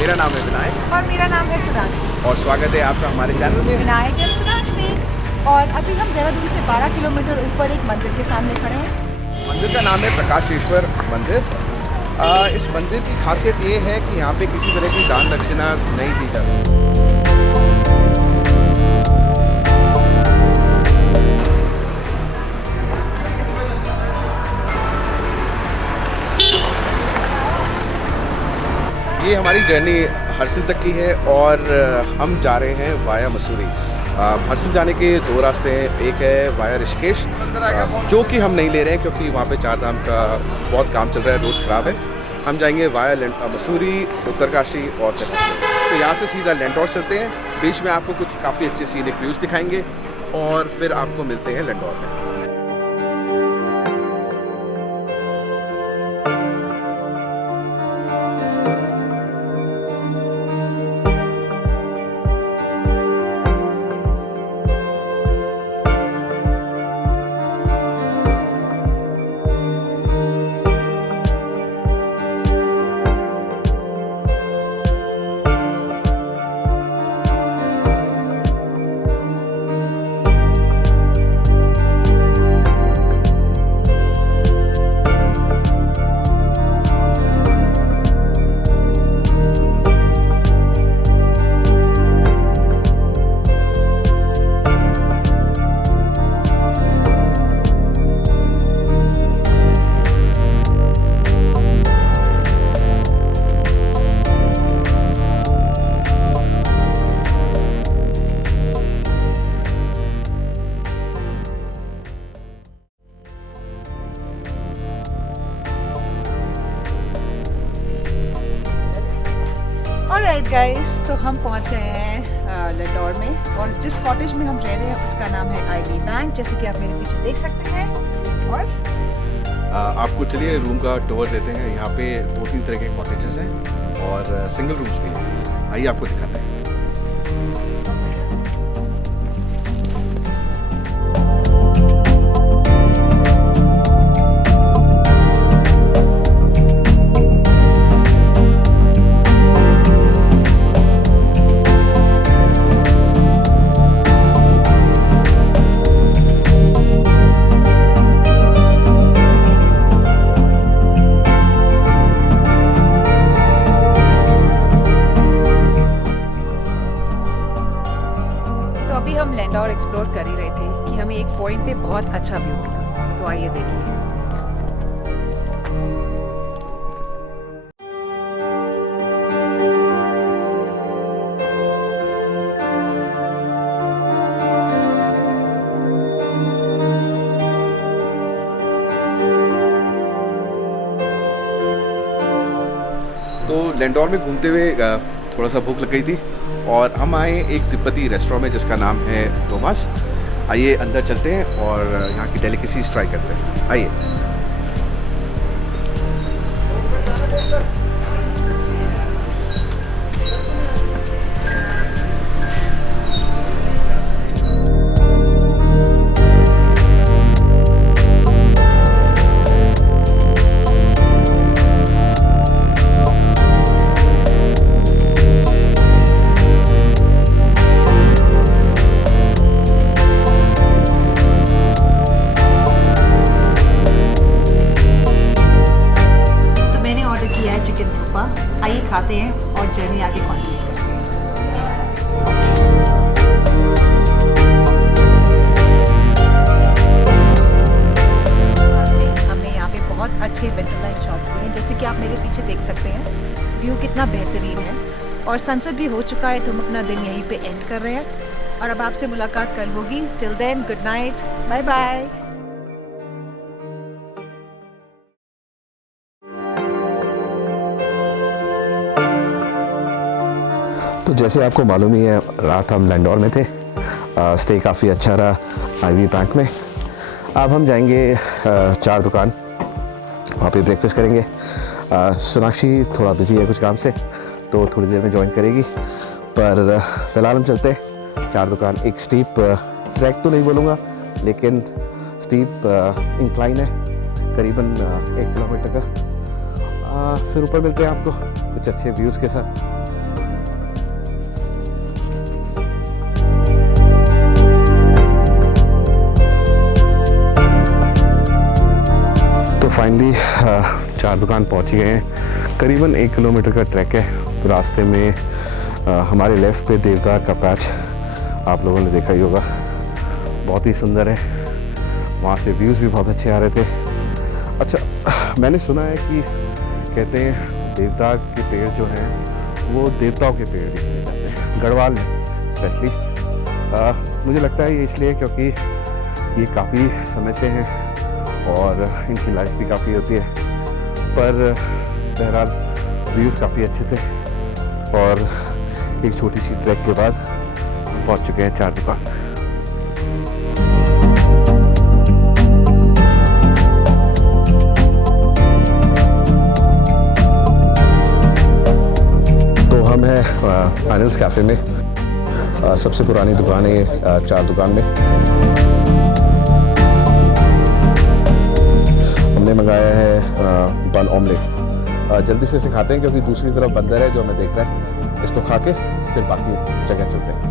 मेरा नाम है विनायक और मेरा नाम है सोनाक्षी और स्वागत है आपका हमारे चैनल में। विनायक एंड सोनाक्षी। और अभी हम देहरादून से 12 किलोमीटर ऊपर एक मंदिर के सामने खड़े हैं। मंदिर का नाम है प्रकाशेश्वर मंदिर। इस मंदिर की खासियत ये है कि यहाँ पे किसी तरह की दान दक्षिणा नहीं दी जाती। ये हमारी जर्नी हरसिल तक की है और हम जा रहे हैं वाया मसूरी। हरसिल जाने के दो रास्ते हैं, एक है वाया ऋषिकेश जो कि हम नहीं ले रहे हैं क्योंकि वहाँ पे चार धाम का बहुत काम चल रहा है, रोज़ ख़राब है। हम जाएंगे वाया मसूरी, उत्तरकाशी और तो यहाँ से सीधा लैंडौर चलते हैं। बीच में आपको कुछ काफ़ी अच्छे सीनिक व्यूज़ दिखाएंगे और फिर आपको मिलते हैं लैंडौर में। ऑलराइट गाइस, तो हम पहुंच गए हैं लैंडौर में और जिस कॉटेज में हम रह रहे हैं उसका नाम है आईवी बैंक, जैसे कि आप मेरे पीछे देख सकते हैं। और आपको चलिए रूम का टूर देते हैं। यहाँ पे 2-3 तरह के कॉटेजेस हैं और सिंगल रूम्स भी हैं। आइए आपको दिखाते हैं। अभी हम लैंडौर एक्सप्लोर कर ही रहे थे कि हमें एक पॉइंट पे बहुत अच्छा व्यू मिला, तो आइए देखिए। तो लैंडौर में घूमते हुए थोड़ा सा भूख लग गई थी और हम आए एक तिब्बती रेस्टोरेंट में जिसका नाम है टोमास। आइए अंदर चलते हैं और यहाँ की डेलिकेसीज ट्राई करते हैं। आइए। आइए खाते हैं और जर्नी आगे कंटिन्यू करते हैं। हमने यहाँ पे बहुत अच्छे विंटर लाइट शॉट्स लिए हैं, जैसे कि आप मेरे पीछे देख सकते हैं। व्यू कितना बेहतरीन है और सनसेट भी हो चुका है, तो हम अपना दिन यहीं पे एंड कर रहे हैं और अब आपसे मुलाकात कल होगी। Till then, good night, bye bye. तो जैसे आपको मालूम ही है, रात हम लैंडौर में थे। स्टे काफ़ी अच्छा रहा आईवी बैंक में। अब हम जाएंगे चार दुकान, वहाँ पे ब्रेकफास्ट करेंगे। सोनाक्षी थोड़ा बिजी है कुछ काम से, तो थोड़ी देर में ज्वाइन करेगी, पर फ़िलहाल हम चलते हैं चार दुकान। एक स्टीप ट्रैक तो नहीं बोलूँगा, लेकिन स्टीप इंक्लाइन है करीबन 1 किलोमीटर का। फिर ऊपर मिलते हैं आपको कुछ अच्छे व्यूज़ के साथ। फाइनली चार दुकान पहुंच गए हैं। करीबन 1 किलोमीटर का ट्रैक है। रास्ते में हमारे लेफ़्ट पे देवदार का पैच आप लोगों ने देखा ही होगा, बहुत ही सुंदर है। वहाँ से व्यूज़ भी बहुत अच्छे आ रहे थे। अच्छा, मैंने सुना है कि कहते हैं देवदार के पेड़ जो हैं वो देवताओं के पेड़ भी कहे जाते हैं, गढ़वाल में स्पेशली। मुझे लगता है ये इसलिए क्योंकि ये काफ़ी समय से हैं और इनकी लाइफ भी काफ़ी होती है। पर बहरहाल व्यूज़ काफ़ी अच्छे थे और एक छोटी सी ट्रैक के बाद पहुंच चुके हैं चार दुकान। तो हम हैं अनिल्स कैफ़े में, सबसे पुरानी दुकान है चार दुकान में। हमने मंगाया है बन ऑमलेट। जल्दी से खाते हैं क्योंकि दूसरी तरफ बंदर है जो हमें देख रहा है। इसको खा के फिर बाकी जगह चलते हैं।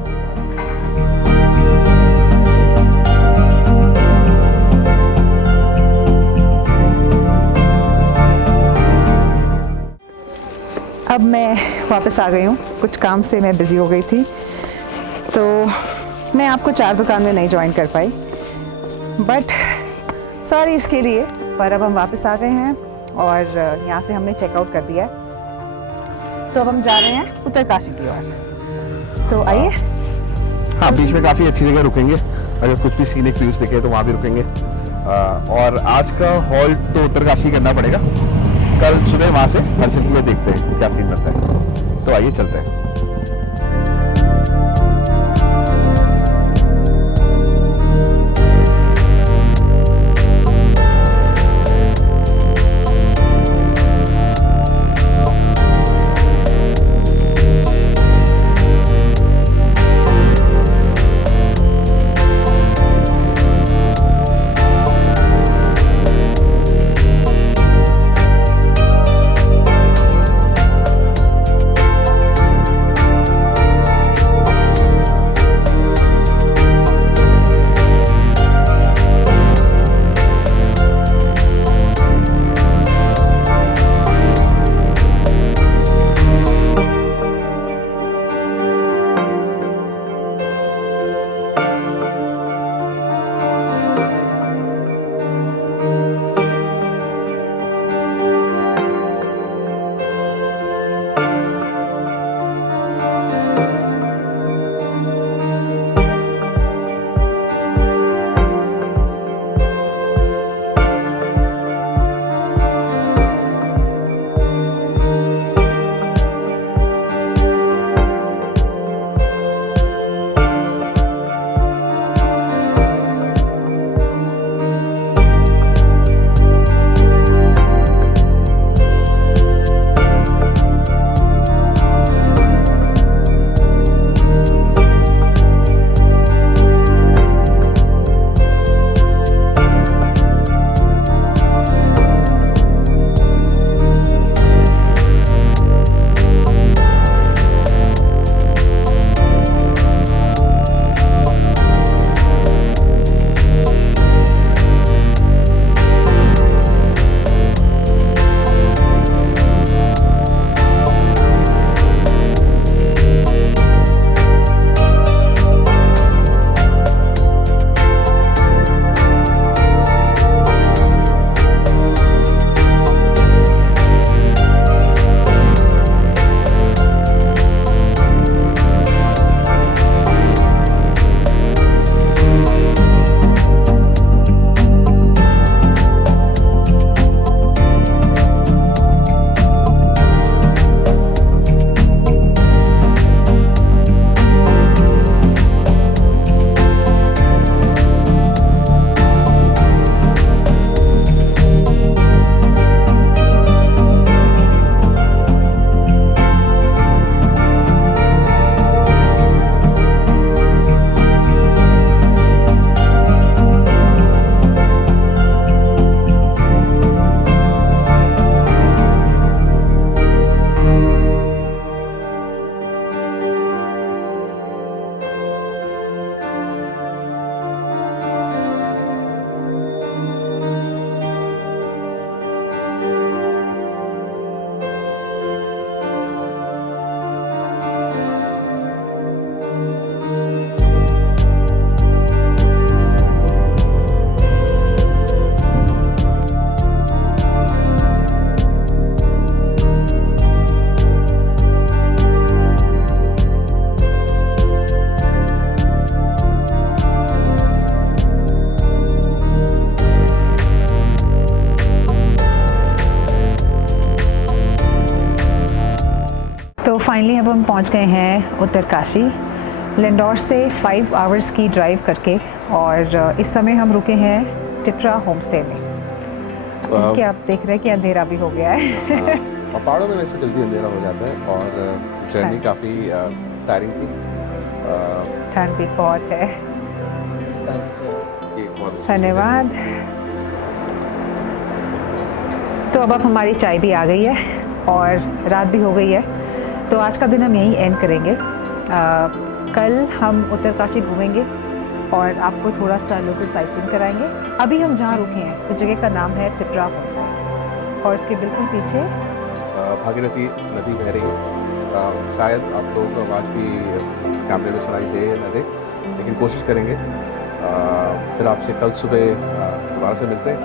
अब मैं वापस आ गई हूँ, कुछ काम से मैं बिज़ी हो गई थी तो मैं आपको चार दुकान में नहीं ज्वाइन कर पाई, बट सॉरी इसके लिए। पर अब हम वापस आ गए हैं और यहाँ से हमने चेकआउट कर दिया है, तो अब हम जा रहे हैं उत्तरकाशी की ओर। तो आइए। हाँ, बीच में काफ़ी अच्छी जगह रुकेंगे, अगर कुछ भी सीनिक व्यूज़ दिखे तो वहाँ भी रुकेंगे। और आज का हॉल्ट तो उत्तरकाशी करना पड़ेगा, कल सुबह वहाँ से हरसिल के लिए देखते हैं क्या सीन बनता है। तो आइए चलते हैं। फाइनली अब हम पहुंच गए हैं उत्तरकाशी, लैंडौर से 5 आवर्स की ड्राइव करके, और इस समय हम रुके हैं टिपरा होम स्टे में, जिसके आप देख रहे हैं कि अंधेरा भी हो गया है। और पहाड़ों में वैसे जल्दी अंधेरा हो जाता है, और जर्नी हाँ। काफ़ी टायरिंग थी। ठंड भी बहुत है। ये बहुत अच्छी धन्यवाद। तो अब हमारी चाय भी आ गई है और रात भी हो गई है, तो आज का दिन हम यहीं एंड करेंगे। कल हम उत्तरकाशी घूमेंगे और आपको थोड़ा सा लोकल साइटसीइंग कराएंगे। अभी हम जहाँ रुके हैं उस जगह का नाम है टिपरा होम स्टे, और इसके बिल्कुल पीछे भागीरथी नदी बह रही है। शायद आप लोगों को आवाज़ भी कैमरे में सुनाई दे न दे, लेकिन कोशिश करेंगे। फिर आपसे कल सुबह दोबारा से मिलते हैं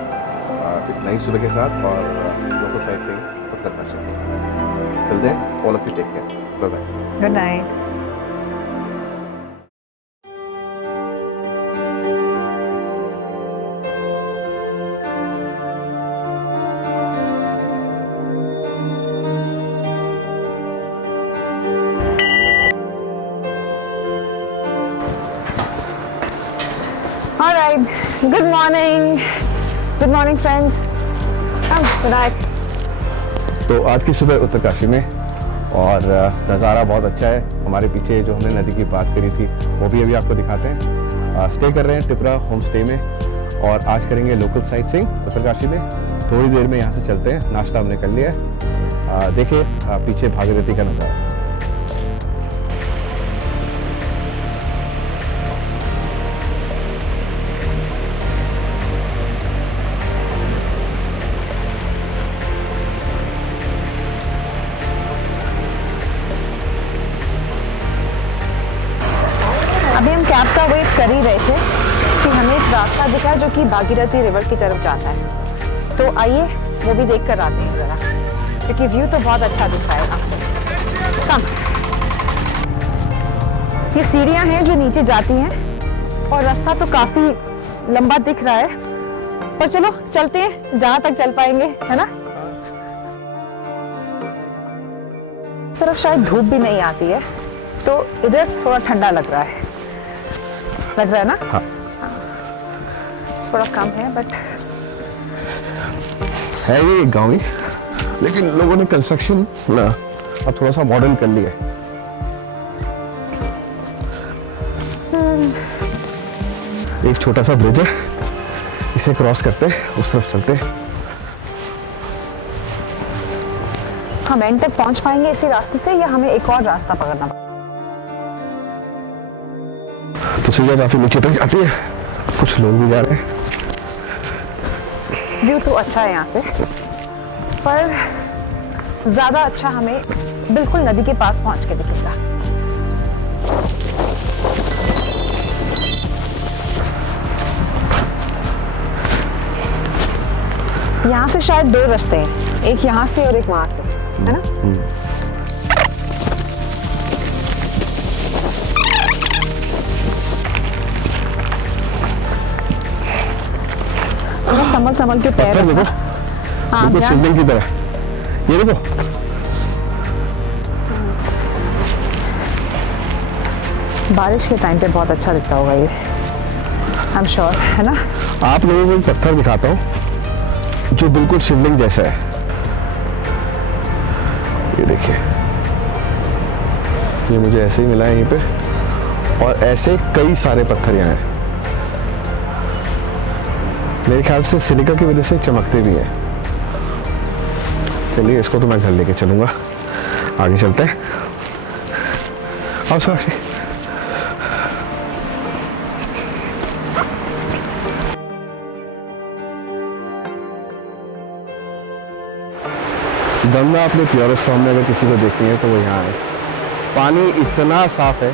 एक नई सुबह के साथ, और लोकल साइट से उत्तरकाशी। Till then, all of you take care, bye bye. Good night. All right. Good morning. Good morning, friends. Come, good night. तो आज की सुबह उत्तरकाशी में, और नज़ारा बहुत अच्छा है। हमारे पीछे जो हमने नदी की बात करी थी वो भी अभी आपको दिखाते हैं। स्टे कर रहे हैं टिपरा होम स्टे में, और आज करेंगे लोकल साइटसीइंग उत्तरकाशी में। थोड़ी देर में यहाँ से चलते हैं, नाश्ता हमने कर लिया है। देखिए पीछे भागीरथी का नज़ारा। अभी हम कैब का वेट कर ही रहे थे कि हमें एक रास्ता दिखा जो कि भागीरथी रिवर की तरफ जाता है, तो आइए वो भी देख कर आते हैं ज़रा, क्योंकि व्यू तो बहुत अच्छा दिख रहा है यहाँ से। कम, ये सीढ़ियाँ हैं जो नीचे जाती हैं, और रास्ता तो काफ़ी लंबा दिख रहा है, और चलो चलते हैं जहाँ तक चल पाएंगे, है ना। इस तरफ शायद धूप भी नहीं आती है, तो इधर थोड़ा ठंडा लग रहा है ना। हाँ। थोड़ा कम है, बट है ये गाँव ही, लेकिन लोगों ने कंस्ट्रक्शन ना अब थोड़ा सा मॉडर्न कर लिया है। एक छोटा सा ब्रिज है, इसे क्रॉस करते उस तरफ चलते। हम एंड तक पहुंच पाएंगे इसी रास्ते से, या हमें एक और रास्ता पकड़ना पड़ेगा? तो सीढ़ियाँ काफी नीचे तक जाती है, कुछ लोग भी जा रहे हैं। व्यू तो अच्छा है यहाँ से, पर ज्यादा अच्छा हमें बिल्कुल नदी के पास पहुंच के दिखेगा। यहाँ से शायद 2 रास्ते हैं, एक यहाँ से और एक वहां से, है ना। संभल संभल के पैर पत्थर देखो, हाँ, बिल्कुल ध्यान- सिग्नल की तरह। ये देखो, बारिश के टाइम पे बहुत अच्छा दिखता होगा ये, आई एम श्योर, है ना। आप लोगों को एक पत्थर दिखाता हूँ जो बिल्कुल शिवलिंग जैसा है। ये देखिए, ये मुझे ऐसे ही मिला है यहीं पे, और ऐसे कई सारे पत्थर यहाँ हैं। मेरे ख्याल से सिलिका की वजह से चमकते भी हैं। चलिए, इसको तो मैं घर लेके चलूंगा। आगे चलते हैं। आओ साक्षी। गंगा अपने प्योरेस्ट फॉर्म में अगर किसी को देखनी है तो वो यहाँ है। पानी इतना साफ है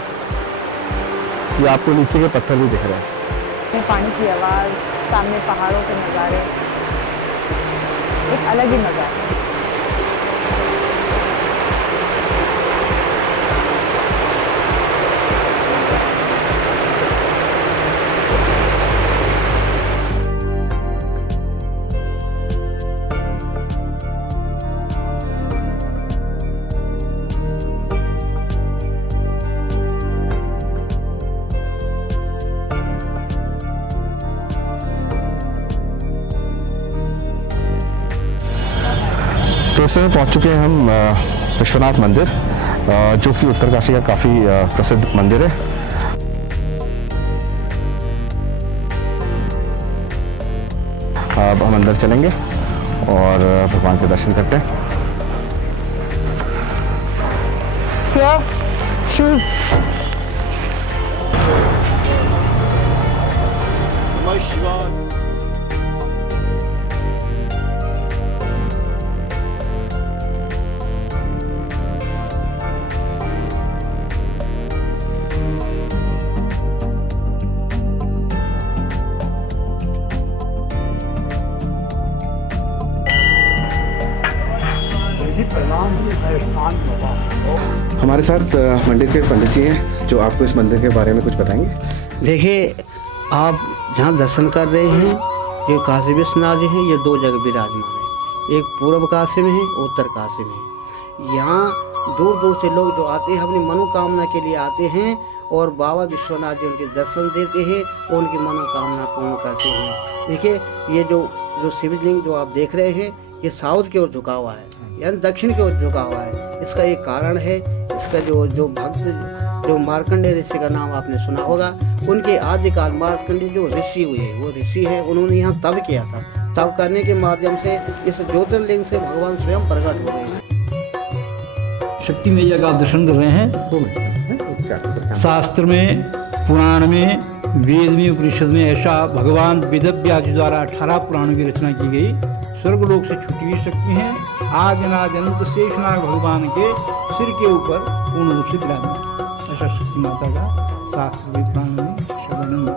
कि आपको नीचे के पत्थर भी दिख रहे हैं। पानी की आवाज, सामने पहाड़ों के नज़ारे, एक अलग ही मजा है। तो इस समय पहुंच चुके हैं हम विश्वनाथ मंदिर, जो कि उत्तरकाशी का काफ़ी प्रसिद्ध मंदिर है। अब हम अंदर चलेंगे और भगवान के दर्शन करते हैं। हमारे साथ मंदिर के पंडित जी हैं जो आपको इस मंदिर के बारे में कुछ बताएंगे। देखिए, आप जहाँ दर्शन कर रहे हैं, ये काशी विश्वनाथ जी हैं। ये दो जगह विराजमान है, एक पूर्व काशी में है, उत्तर काशी में है। यहाँ दूर दूर से लोग जो आते हैं अपनी मनोकामना के लिए आते हैं और बाबा विश्वनाथ जी उनके दर्शन देते हैं और उनकी मनोकामना पूर्ण करते हैं। देखिए, ये जो शिवलिंग जो आप देख रहे हैं, ये साउथ की ओर झुका हुआ है, यानी दक्षिण की ओर झुका हुआ है। इसका एक कारण है, इसका जो भक्त जो मार्कंडेय ऋषि का नाम आपने सुना होगा, उनके आदिकाल मार्कंडेय जो ऋषि हुए, वो ऋषि है, उन्होंने यहाँ तप किया था। तप करने के माध्यम से इस ज्योतिर्लिंग से भगवान स्वयं प्रकट हो गए हैं। शक्ति मैया का आप दर्शन कर रहे हैं। शास्त्र में, पुराण में, वेद में, उपनिषद में ऐसा भगवान वेदव्यास द्वारा 18 पुराणों की रचना की गई। स्वर्गलोक से छुटी हुई शक्ति हैं। आदिनाद अनंत शेषनाग भगवान के सिर के ऊपर पूर्ण रूप से विराजमान ऐसा शक्ति माता का शास्त्र में, पुराण में वर्णन है।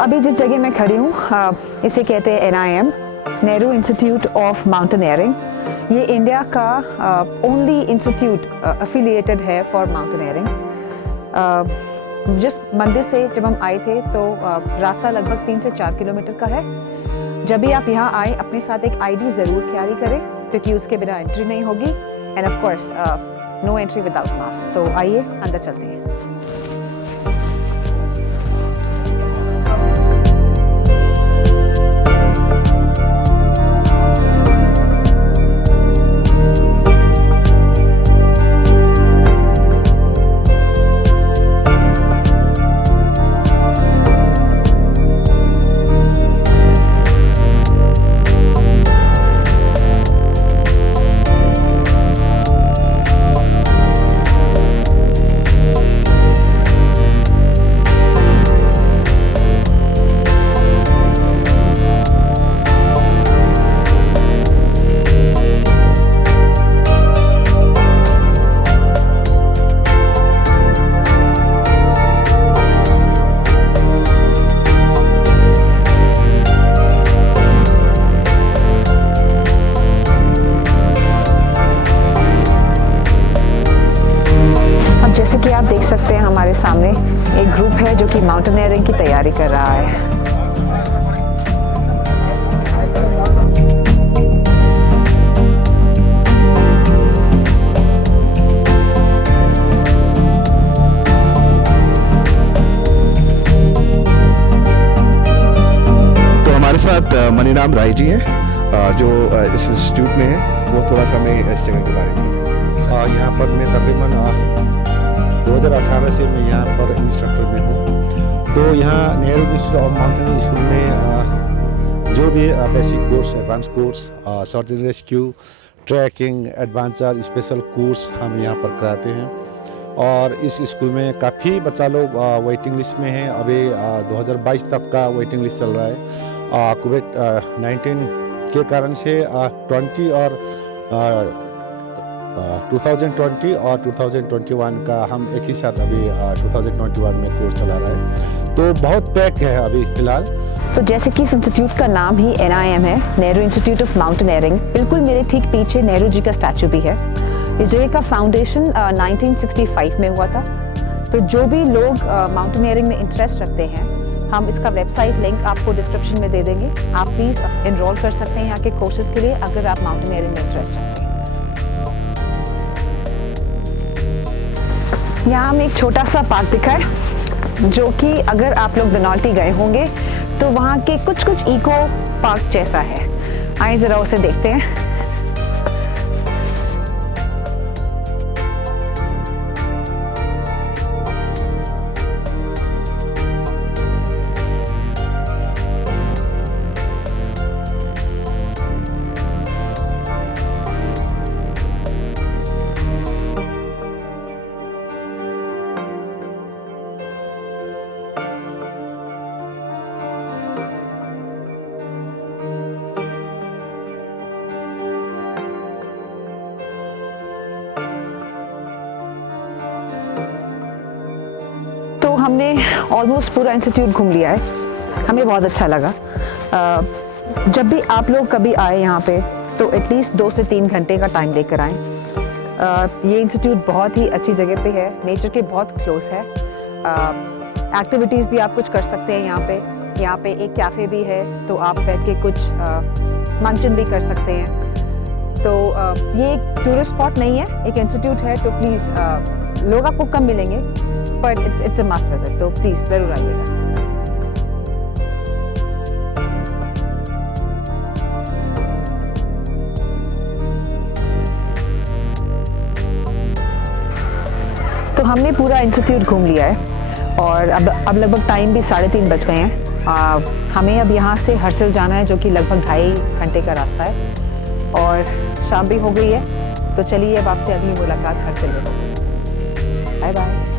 अभी जिस जगह मैं खड़ी हूँ इसे कहते हैं NIM, Nehru institute of mountaineering. ये इंडिया का ओनली इंस्टीट्यूट अफिलिएटेड है फॉर माउंटेनियरिंग। जिस मंदिर से जब हम आए थे तो रास्ता लगभग 3 से 4 किलोमीटर का है। जब भी आप यहाँ आए अपने साथ एक ID ज़रूर कैरी करें, क्योंकि उसके बिना एंट्री नहीं होगी। And of course no entry without mask. तो आइए अंदर चलते हैं। है जो कि माउंटेनियरिंग की तैयारी कर रहा है। हमारे साथ मनीराम राय जी हैं जो इस इंस्टीट्यूट में हैं। वो थोड़ा सा हमें इस जगह के बारे में बताएंगे। यहाँ पर मैं तकरीबन 2018 से मैं यहाँ पर इंस्ट्रक्टर में हूँ। तो यहाँ Nehru institute of mountaineering school में जो भी basic course, advance course, search and rescue, trekking, adventure, special course हम यहाँ पर कराते हैं। और इस स्कूल में काफ़ी बच्चा लोग वेटिंग लिस्ट में हैं। अभी 2022 तक का वेटिंग लिस्ट चल रहा है। कोविड-19 के कारण से 2020 और 2021 का हम एक ही साथ अभी 2021 में कोर्स चला रहा है। तो बहुत पैक है अभी फिलहाल। तो जैसे कि इस इंस्टीट्यूट का नाम ही NIM है, नेहरू इंस्टीट्यूट ऑफ माउंटेनियरिंग, बिल्कुल मेरे ठीक पीछे नेहरू जी का स्टैचू भी है। इस जगह का फाउंडेशन 1965 में हुआ था। तो जो भी लोग माउंटेनियरिंग में इंटरेस्ट रखते हैं, हम इसका वेबसाइट लिंक आपको डिस्क्रिप्शन में दे देंगे। आप प्लीज़ एनरोल कर सकते हैं यहाँ के कोर्सेज के लिए अगर आप माउंटेनियरिंग में इंटरेस्ट रखते हैं। यहाँ हमें एक छोटा सा पार्क दिखा है जो कि अगर आप लोग धनौल्टी गए होंगे तो वहाँ के कुछ इको पार्क जैसा है। आइए ज़रा उसे देखते हैं। हमने ऑलमोस्ट पूरा इंस्टीट्यूट घूम लिया है। हमें बहुत अच्छा लगा। जब भी आप लोग कभी आए यहाँ पे तो एटलीस्ट 2 से 3 घंटे का टाइम लेकर आएँ। ये इंस्टीट्यूट बहुत ही अच्छी जगह पे है, नेचर के बहुत क्लोज है। एक्टिविटीज़ भी आप कुछ कर सकते हैं यहाँ पे। यहाँ पे एक कैफ़े भी है तो आप बैठ के कुछ मंचन भी कर सकते हैं। तो ये एक टूरिस्ट स्पॉट नहीं है, एक इंस्टीट्यूट है। तो प्लीज़ लोग आपको कम मिलेंगे but it's a must visit, तो प्लीज़ ज़रूर आइएगा। तो हमने पूरा इंस्टीट्यूट घूम लिया है और अब लगभग टाइम भी 3:30 बज गए हैं। हमें अब यहाँ से हर्सिल जाना है जो कि लगभग 2.5 घंटे का रास्ता है और शाम भी हो गई है। तो चलिए अब आपसे अगली मुलाकात हर्सिल में होगी। Bye bye.